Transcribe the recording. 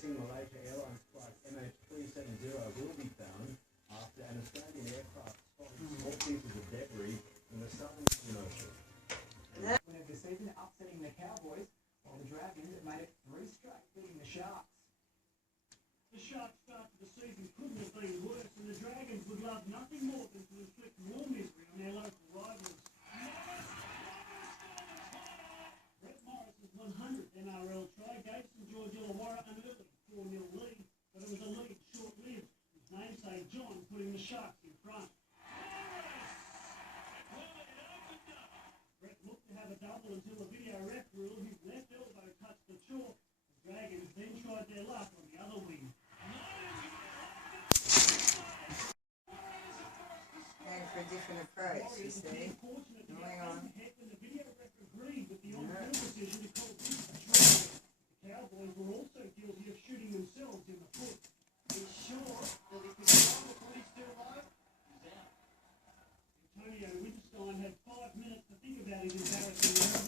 missing Malaysia Airlines flight MH370 will be found after an Australian aircraft spotted small pieces of debris in the southern Indian Ocean. This season, upsetting the Cowboys, while the Dragons have made it 3 straight, beating the Sharks. The Sharks' start to the season couldn't have been worse, and the Dragons would love nothing more than to inflict more misery on their local rivals. Brett Morris's 100th NRL try gave St George Illawarra an early 4-0 lead, but it was a lead short-lived, with namesake John putting the Sharks in front. Brett looked to have a double until the video ref ruled his left elbow touched the chalk. The Dragons then tried their luck on the other wing. Going for a different approach, you see. Going on. The video ref agreed with the on-field decision to call this a try. The Cowboys were also guilty of shooting themselves in the foot. He's sure that if he's on the foot, he's still alive, he's out. Antonio Winterstein had 5 minutes to think about his embarrassing